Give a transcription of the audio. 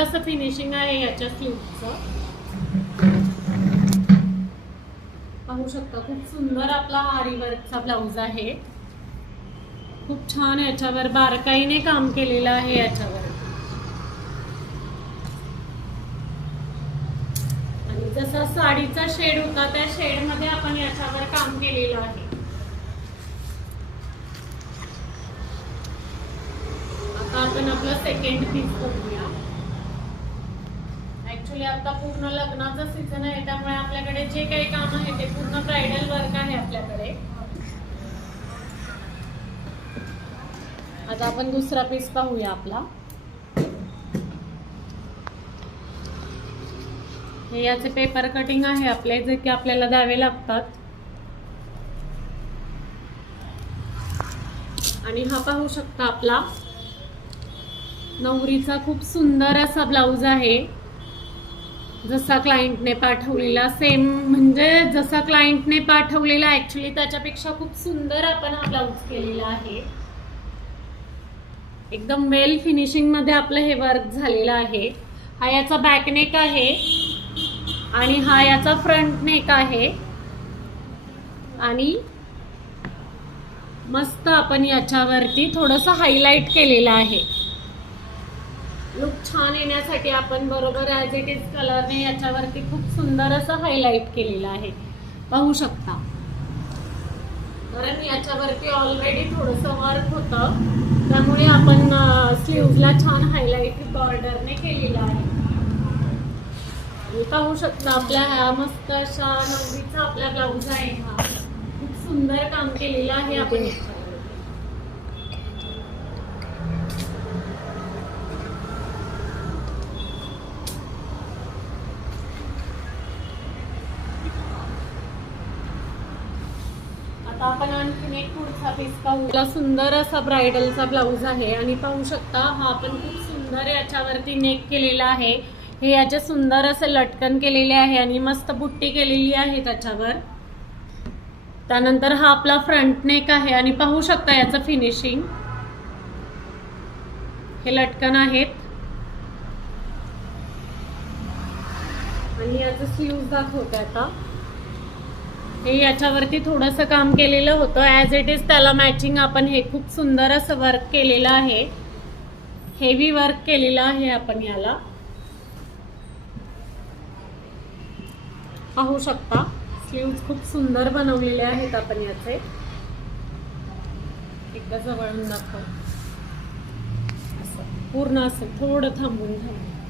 असं फिनिशिंग आहे याच्या स्लीव्हचं. पाहू शकता खूप सुंदर आपला आरी वर्कचा ब्लाऊज आहे. खूप छान याच्यावर बारकाईने काम केलेलं आहे याच्यावर. आणि जसा साडीचा शेड होता त्या शेड मध्ये आपण याच्यावर काम केलेलं आहे. आता आपण आपला सेकंड पीस बघूया. ऍक्च्युली आता पूर्ण लग्नाचा सीझन आहे त्यामुळे आपल्याकडे जे काही काम आहे ते पूर्ण ब्राइडल वर्क आहे आपल्याकडे. आता आपण दुसरा पीस पाहूया आपला. हे याचे पेपर कटिंग आहे आपले जे की आपल्याला द्यावे लागतात. आणि हा पाहू शकता आपला नवरीचा खूप सुंदर असा ब्लाऊज आहे. जसा क्लायंटने पाठवलेला सेम म्हणजे जसा क्लायंटने पाठवलेला ऍक्च्युली त्याच्यापेक्षा खूप सुंदर आपण हा ब्लाऊज केलेला आहे. एकदम वेल फिनिशिंग मध्ये आपलं हे वर्क झालेलं आहे. हा याचा बॅक नेक आहे आणि हा याचा फ्रंट नेक आहे. आणि मस्त आपण याच्यावरती थोडंसं हायलाइट केलेलं आहे. लुक छान येण्यासाठी आपण बरोबर ॲज इट इज कलरने याच्यावरती खूप सुंदर असं हायलाइट केलेलं आहे. पाहू शकता. कारण याच्यावरती ऑलरेडी थोडंसं वर्क होतं त्यामुळे आपण स्लीव्हजला छान हायलाइट बॉर्डरने केलेलं आहे. पाहू शकता आपल्या ह्या मस्त अशा नवरीचा आपला ब्लाऊज आहे. हा खूप सुंदर काम केलेलं आहे आपण. आता आपण आणखीन एक पुढचा पीस पाहू. सुंदर असा ब्राइडलचा ब्लाऊज आहे आणि पाहू शकता हा आपण खूप सुंदर याच्यावरती नेक केलेला आहे. हे याचे सुंदर असे लटकन केलेले आहे आणि मस्त बुट्टी केलेली आहे त्याच्यावर. त्यानंतर हा आपला फ्रंट नेक आहे आणि पाहू शकता याचं फिनिशिंग. हे लटकन आहेत आणि याचं स्लीव्ह दाखवते आता. हे याच्यावरती थोडंसं काम केलेलं होतं ॲज इट इज त्याला मॅचिंग आपण हे खूप सुंदर असं वर्क केलेलं आहे. हेवी वर्क केलेलं आहे आपण याला. पाहू शकता स्लीव्ह खूप सुंदर बनवलेले आहेत आपण याचे. एकदा जवळून दाखव. असं पूर्ण असं थोडं थांबून